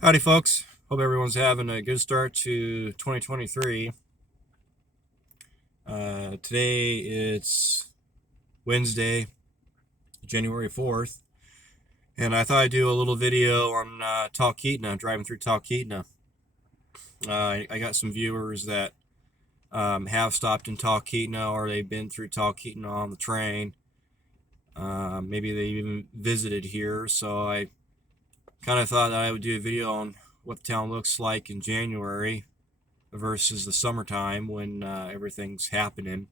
Howdy, folks. Hope everyone's having a good start to 2023. Today it's Wednesday, January 4th, and I thought I'd do a little video on Talkeetna, driving through Talkeetna. I got some viewers that have stopped in Talkeetna or they've been through Talkeetna on the train. Maybe they even visited here, so I kind of thought that I would do a video on what the town looks like in January versus the summertime when everything's happening.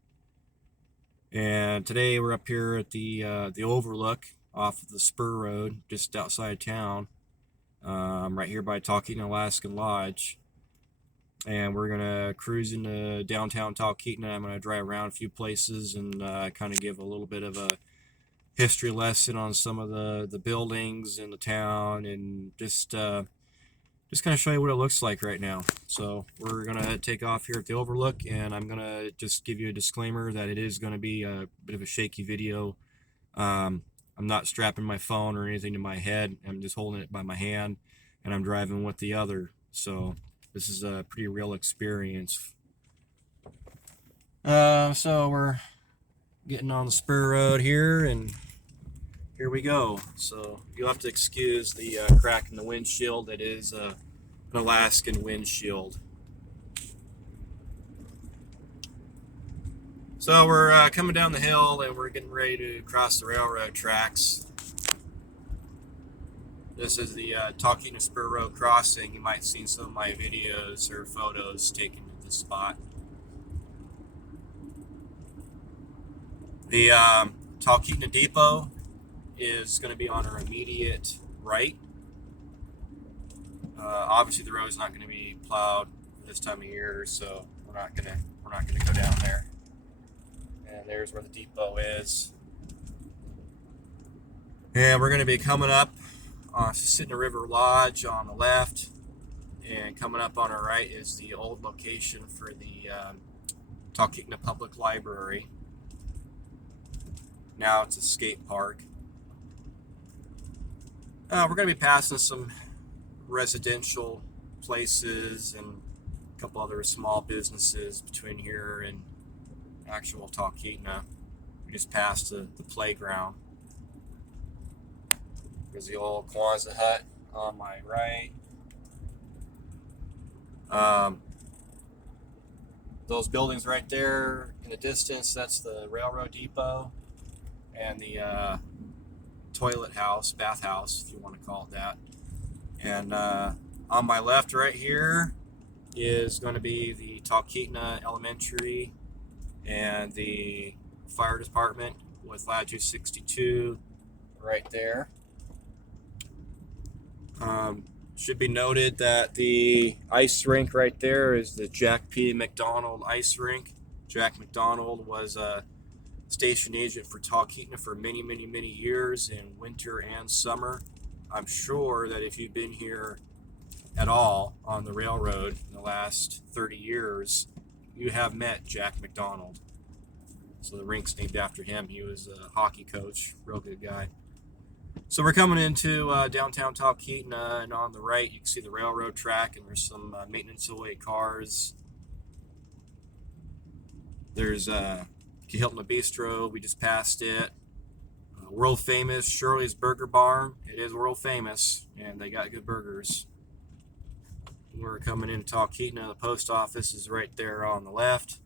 And today we're up here at the overlook off of the Spur Road, just outside town, right here by Talkeetna Alaskan Lodge. And we're gonna cruise into downtown Talkeetna. I'm gonna drive around a few places and kind of give a little bit of a history lesson on some of the buildings in the town, and just kind of show you what it looks like right now. So we're gonna take off here at the overlook, and I'm gonna just give you a disclaimer that it is gonna be a bit of a shaky video. I'm not strapping my phone or anything to my head. I'm just holding it by my hand, and I'm driving with the other. So this is a pretty real experience. So we're getting on the spur road here, and here we go. So you'll have to excuse the crack in the windshield. It is an Alaskan windshield. So we're coming down the hill and we're getting ready to cross the railroad tracks. This is the Talkeetna Spur Road crossing. You might have seen some of my videos or photos taken at this spot. The Talkeetna Depot is going to be on our immediate right. Obviously, the road's not going to be plowed this time of year, so we're not gonna go down there. And there's where the depot is. And we're going to be coming up Sitting River Lodge on the left, and coming up on our right is the old location for the Talkeetna Public Library. Now it's a skate park. We're going to be passing some residential places and a couple other small businesses between here and actual Talkeetna. We just passed the playground. There's the old Kwanzaa hut on my right. Those buildings right there in the distance, that's the railroad depot and the toilet house, bathhouse, if you want to call it that. And on my left right here is going to be the Talkeetna Elementary and the fire department with Latitude 62 right there. Should be noted that the ice rink right there is the Jack P. McDonald ice rink. Jack McDonald was a station agent for Talkeetna for many, many, many years in winter and summer. I'm sure that if you've been here at all on the railroad in the last 30 years, you have met Jack McDonald. So the rink's named after him. He was a hockey coach, real good guy. So we're coming into downtown Talkeetna, and on the right you can see the railroad track, and there's some maintenance away cars. There's Kahiltna Bistro, we just passed it. World famous Shirley's Burger Barn. It is world famous, and they got good burgers. We're coming into Talkeetna. The post office is right there on the left.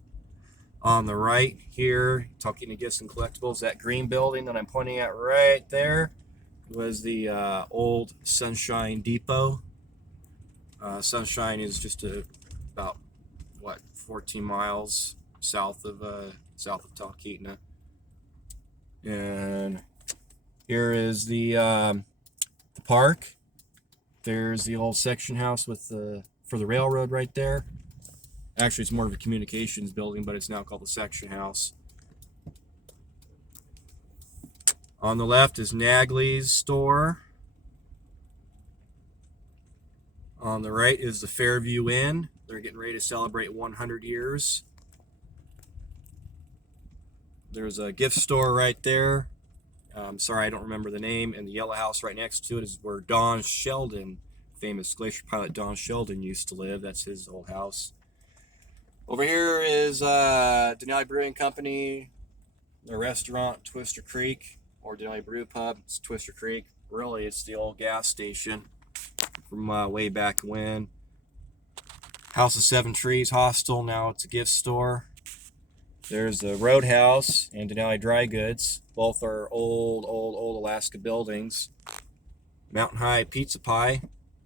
On the right here, Talkeetna Gifts and Collectibles, that green building that I'm pointing at right there was the old Sunshine Depot. Sunshine is just about 14 miles south of Talkeetna. And here is the park. There's the old section house with for the railroad right there. Actually, it's more of a communications building, but it's now called the section house. On the left is Nagley's store. On the right is the Fairview Inn. They're getting ready to celebrate 100 years. There's a gift store right there. Sorry, I don't remember the name. And the yellow house right next to it is where Don Sheldon famous glacier pilot Don Sheldon used to live. That's his old house. Over here is Denali Brewing Company, the restaurant Twister Creek, or Denali Brew Pub. It's Twister Creek. Really, it's the old gas station from way back when. House of Seven Trees Hostel, now it's a gift store. There's the Roadhouse and Denali Dry Goods. Both are old Alaska buildings. Mountain High Pizza Pie,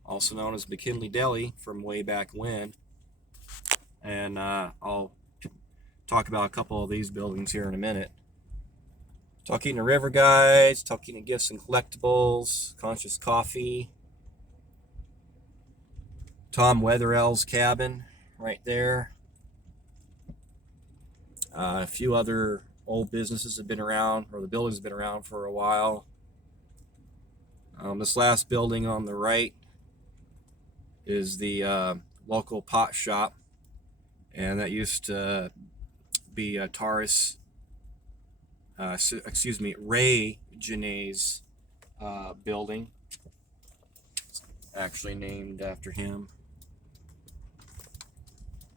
also known as McKinley Deli, from way back when. And I'll talk about a couple of these buildings here in a minute. Talkeetna River Guides, Talkeetna Gifts and Collectibles, Conscious Coffee, Tom Wetherell's Cabin right there. A few other old businesses have been around, or the building's been around for a while. This last building on the right is the local pot shop, and that used to be Ray Janae's building. It's actually named after him.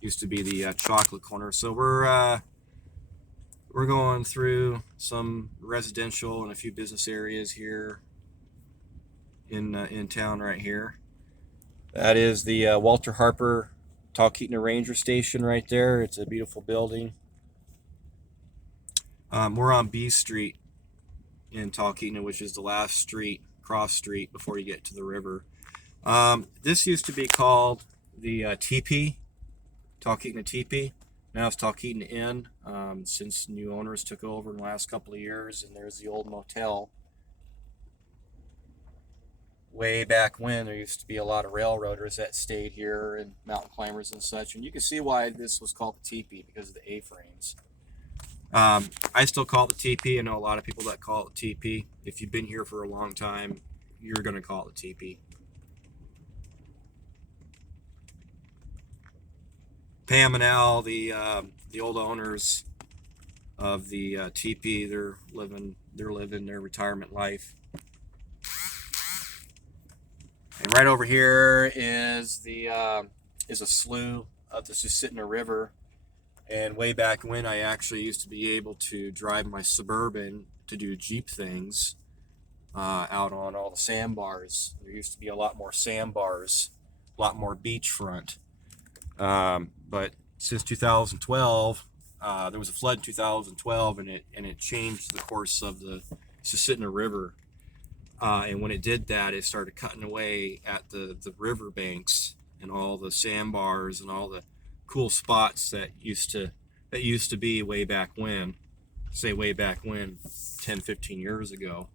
Used to be the chocolate corner. So we're going through some residential and a few business areas here in town right here. That is the Walter Harper Talkeetna Ranger Station right there. It's a beautiful building. We're on B Street in Talkeetna, which is the last cross street before you get to the river. This used to be called the Teepee, Talkeetna Teepee. Now it's Talkeetna Inn, since new owners took over in the last couple of years. And there's the old motel. Way back when, there used to be a lot of railroaders that stayed here, and mountain climbers and such. And you can see why this was called the Teepee, because of the A-frames. I still call it the Teepee. I know a lot of people that call it the Teepee. If you've been here for a long time, you're going to call it the Teepee. Pam and Al, the old owners of the Teepee, they're living their retirement life. And right over here is a slough of the Susitna River. And way back when, I actually used to be able to drive my Suburban to do Jeep things out on all the sandbars. There used to be a lot more sandbars, a lot more beachfront. But since 2012, there was a flood in 2012, and it changed the course of the Susitna River. And when it did that, it started cutting away at the river banks and all the sandbars and all the cool spots that used to be way back when, 10, 15 years ago.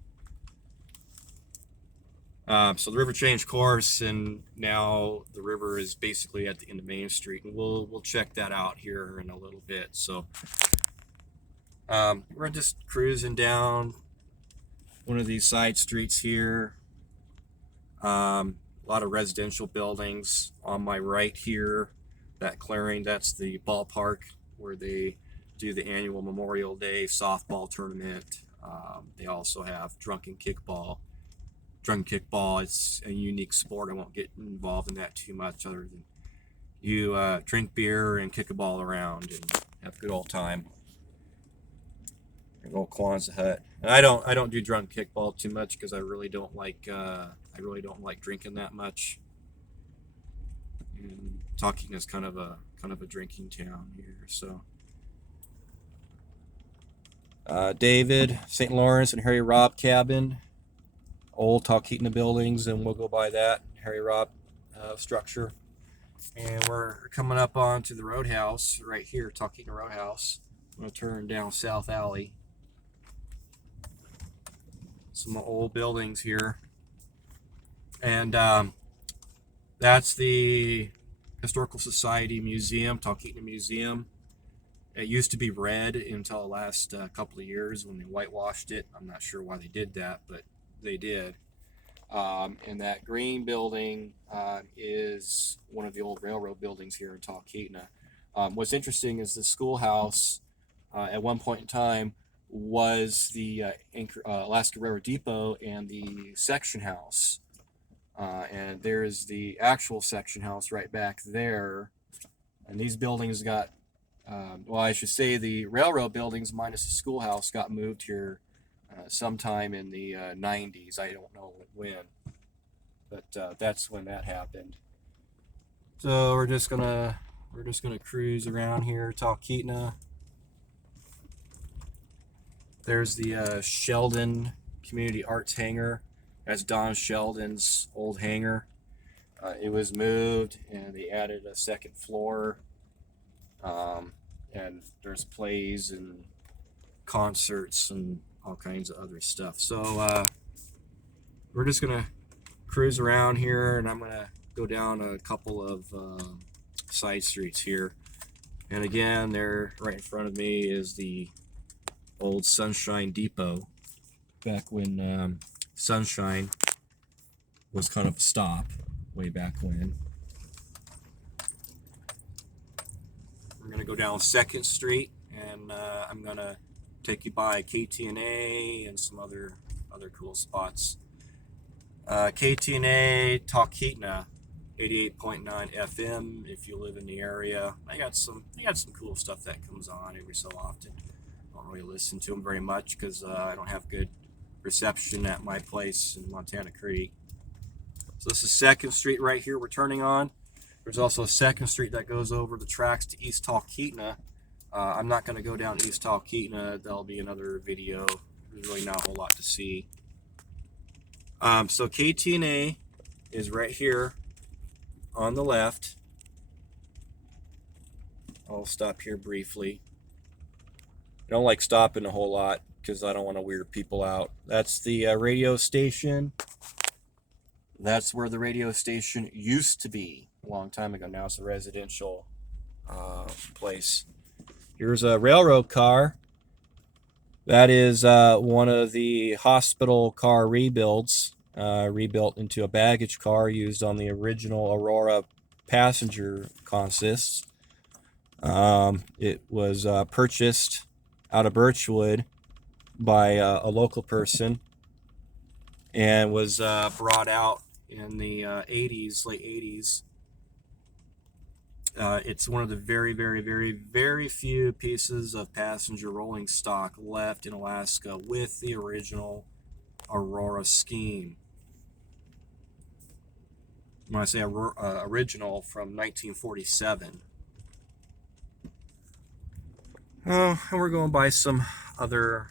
So the river changed course, and now the river is basically at the end of Main Street, and we'll check that out here in a little bit. So we're just cruising down one of these side streets here. A lot of residential buildings on my right here. That clearing, that's the ballpark where they do the annual Memorial Day softball tournament. They also have drunken kickball. Drunken kickball, it's a unique sport. I won't get involved in that too much, other than you drink beer and kick a ball around and have a good old time. An old Kwanzaa hut. And I don't do drunk kickball too much because I really don't like drinking that much. And Talkeetna is kind of a drinking town here. So David, St. Lawrence, and Harry Robb cabin, old Talkeetna buildings, and we'll go by that Harry Robb structure. And we're coming up onto the Roadhouse right here, Talkeetna Roadhouse. I'm going to turn down South Alley. Some old buildings here. And that's the Historical Society Museum, Talkeetna Museum. It used to be red until the last couple of years when they whitewashed it. I'm not sure why they did that, but they did. And that green building is one of the old railroad buildings here in Talkeetna. What's interesting is the schoolhouse at one point in time was the Alaska Railroad Depot and the section house And there's the actual section house right back there. And these buildings got, well, I should say the railroad buildings minus the schoolhouse got moved here sometime in the 90s. I don't know when, but that's when that happened. So we're just gonna cruise around here, Talkeetna. There's the Sheldon Community Arts Hangar. That's Don Sheldon's old hangar. It was moved and they added a second floor. And there's plays and concerts and all kinds of other stuff. So we're just gonna cruise around here, and I'm gonna go down a couple of side streets here. And again, there right in front of me is the old Sunshine Depot, back when Sunshine was kind of a stop way back when. We're gonna go down 2nd Street, and I'm gonna take you by KTNA and some other cool spots. KTNA Talkeetna, 88.9 FM. If you live in the area, I got some cool stuff that comes on every so often. I don't really listen to them very much because I don't have good reception at my place in Montana Creek. So this is 2nd Street right here we're turning on. There's also a 2nd Street that goes over the tracks to East Talkeetna. I'm not going to go down East Talkeetna. That'll be another video. There's really not a whole lot to see. So KTNA is right here on the left. I'll stop here briefly. I don't like stopping a whole lot because I don't want to weird people out. That's the radio station. That's where the radio station used to be a long time ago. Now it's a residential place. Here's a railroad car. That is one of the hospital car rebuilds, rebuilt into a baggage car used on the original Aurora passenger consists. It was purchased out of Birchwood by a local person and was brought out in the 80s, late 80s. It's one of the very, very, very, very few pieces of passenger rolling stock left in Alaska with the original Aurora scheme. When I say original, from 1947. And we're going by some other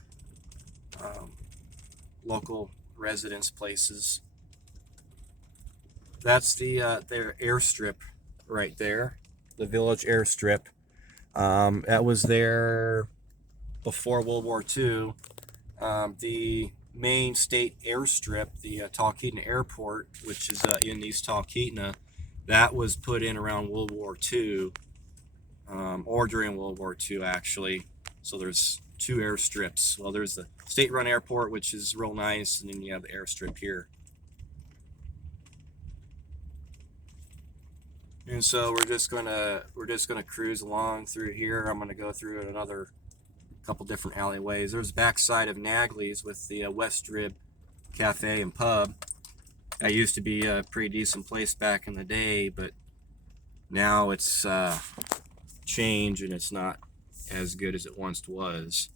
local residence places. That's their airstrip right there, the village airstrip. That was there before World War II. The main state airstrip, the Talkeetna Airport, which is in East Talkeetna, that was put in around World War II, or during World War II, actually. So there's 2 airstrips. Well, there's the state-run airport, which is real nice, and then you have the airstrip here. And so we're just gonna cruise along through here. I'm gonna go through another couple different alleyways. There's the backside of Nagley's with the West Rib Cafe and Pub. That used to be a pretty decent place back in the day, but now it's changed and it's not as good as it once was.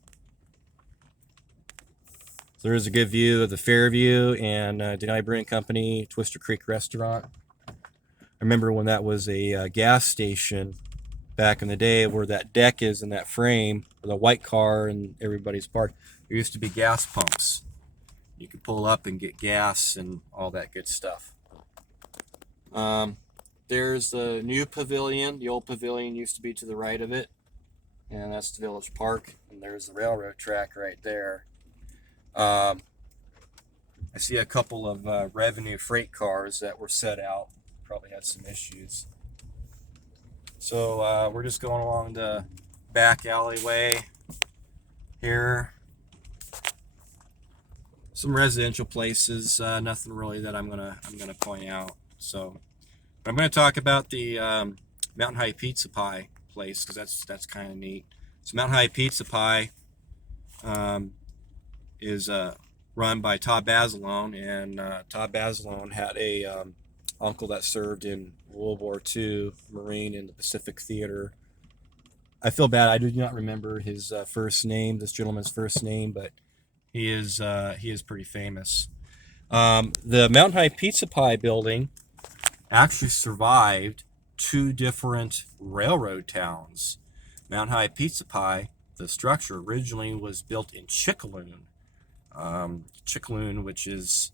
So there's a good view of the Fairview and Denai Brewing Company, Twister Creek Restaurant. I remember when that was a gas station back in the day, where that deck is in that frame, where the white car and everybody's parked. There used to be gas pumps. You could pull up and get gas and all that good stuff. There's the new pavilion. The old pavilion used to be to the right of it, and that's the village park. And there's the railroad track right there. I see a couple of revenue freight cars that were set out. Probably had some issues. So we're just going along the back alleyway here. Some residential places, nothing really that I'm gonna point out. So I'm gonna talk about the Mountain High Pizza Pie place, because that's kind of neat. So Mountain High Pizza Pie is run by Todd Basilone, and Todd Basilone had a uncle that served in World War II, Marine in the Pacific Theater. I feel bad. I do not remember his first name, this gentleman's first name, but he is pretty famous. The Mountain High Pizza Pie building actually survived two different railroad towns. Mountain High Pizza Pie, the structure originally was built in Chickaloon, which is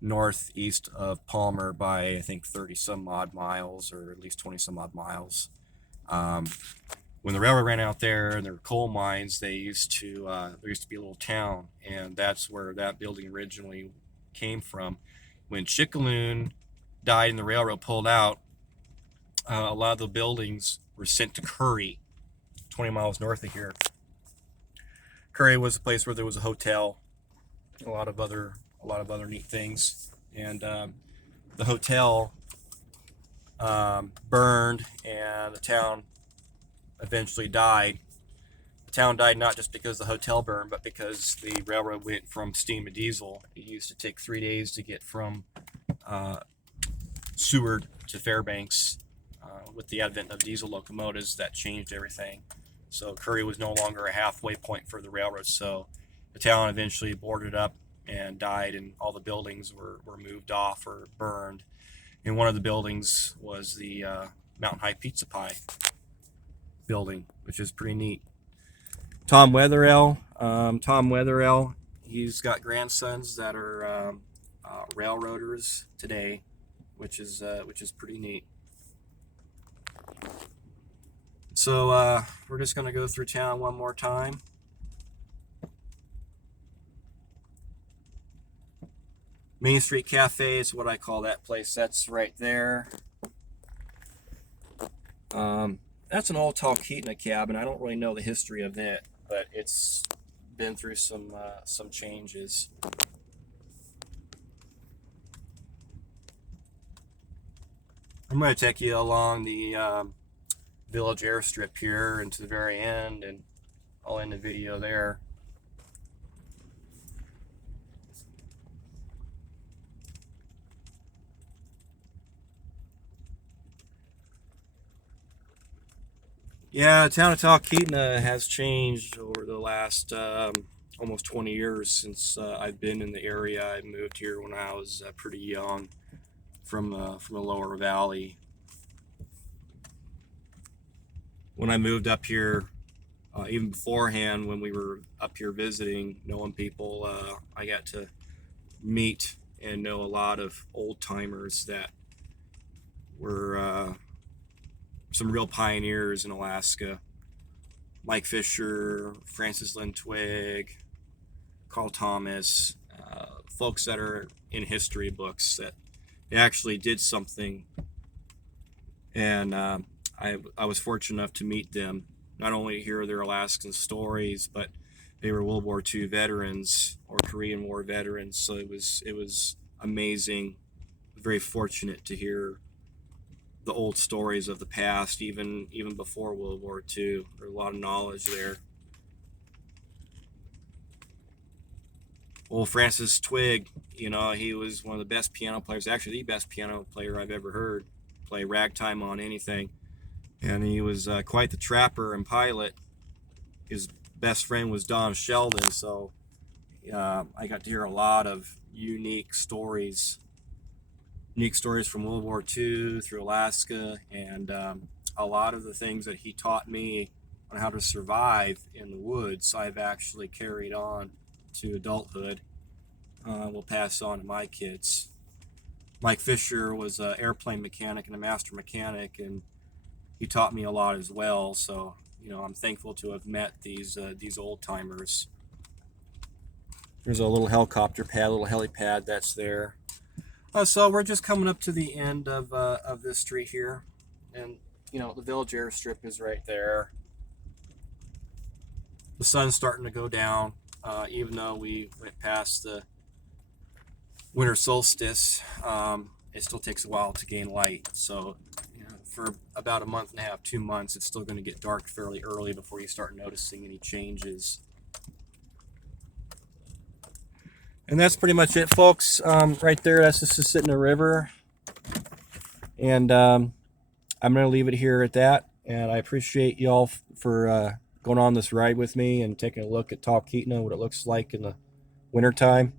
northeast of Palmer by I think 30 some odd miles, or at least 20 some odd miles. Um, when the railroad ran out there and there were coal mines, there used to be a little town, and that's where that building originally came from. When Chickaloon died and the railroad pulled out, a lot of the buildings were sent to Curry, 20 miles north of here. Curry was a place where there was a hotel, a lot of other neat things, and the hotel burned, and the town eventually died. The town died not just because the hotel burned, but because the railroad went from steam to diesel. It used to take 3 days to get from Seward to Fairbanks. With the advent of diesel locomotives, that changed everything. So Curry was no longer a halfway point for the railroad. So the town eventually boarded up and died, and all the buildings were moved off or burned. And one of the buildings was the Mountain High Pizza Pie building, which is pretty neat. Tom Wetherell, he's got grandsons that are railroaders today, which is pretty neat. So we're just going to go through town one more time. Main Street Cafe is what I call that place. That's right there. That's an old Talkeetna cabin. I don't really know the history of it, but it's been through some changes. I'm going to take you along the village airstrip here and to the very end, and I'll end the video there. Yeah, the town of Talkeetna has changed over the last almost 20 years since I've been in the area. I moved here when I was pretty young from the lower valley. When I moved up here, even beforehand, when we were up here visiting, knowing people, I got to meet and know a lot of old timers that were some real pioneers in Alaska. Mike Fisher, Francis Lynn Twigg, Carl Thomas, folks that are in history books that they actually did something. And I was fortunate enough to meet them, not only hear their Alaskan stories, but they were World War II veterans or Korean War veterans. So it was amazing, very fortunate to hear the old stories of the past, even before World War II. There's a lot of knowledge there. Well, Francis Twigg, he was one of the best piano players, actually the best piano player I've ever heard play ragtime on anything. And he was quite the trapper and pilot. His best friend was Don Sheldon, so I got to hear a lot of unique stories from World War II through Alaska, and a lot of the things that he taught me on how to survive in the woods, I've actually carried on to adulthood. Will pass on to my kids. Mike Fisher was an airplane mechanic and a master mechanic, and he taught me a lot as well. So I'm thankful to have met these old timers. There's a little helicopter pad, a little helipad that's there. So we're just coming up to the end of this street here, and the village airstrip is right there. The sun's starting to go down, even though we went past the winter solstice. It still takes a while to gain light, so for about a month and a half, 2 months, it's still going to get dark fairly early before you start noticing any changes. And that's pretty much it, folks. Right there, that's just sitting in a river. And I'm going to leave it here at that. And I appreciate y'all for going on this ride with me and taking a look at Talkeetna, what it looks like in the wintertime.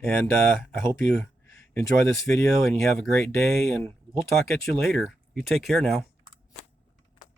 And I hope you enjoy this video and you have a great day. And we'll talk at you later. You take care now.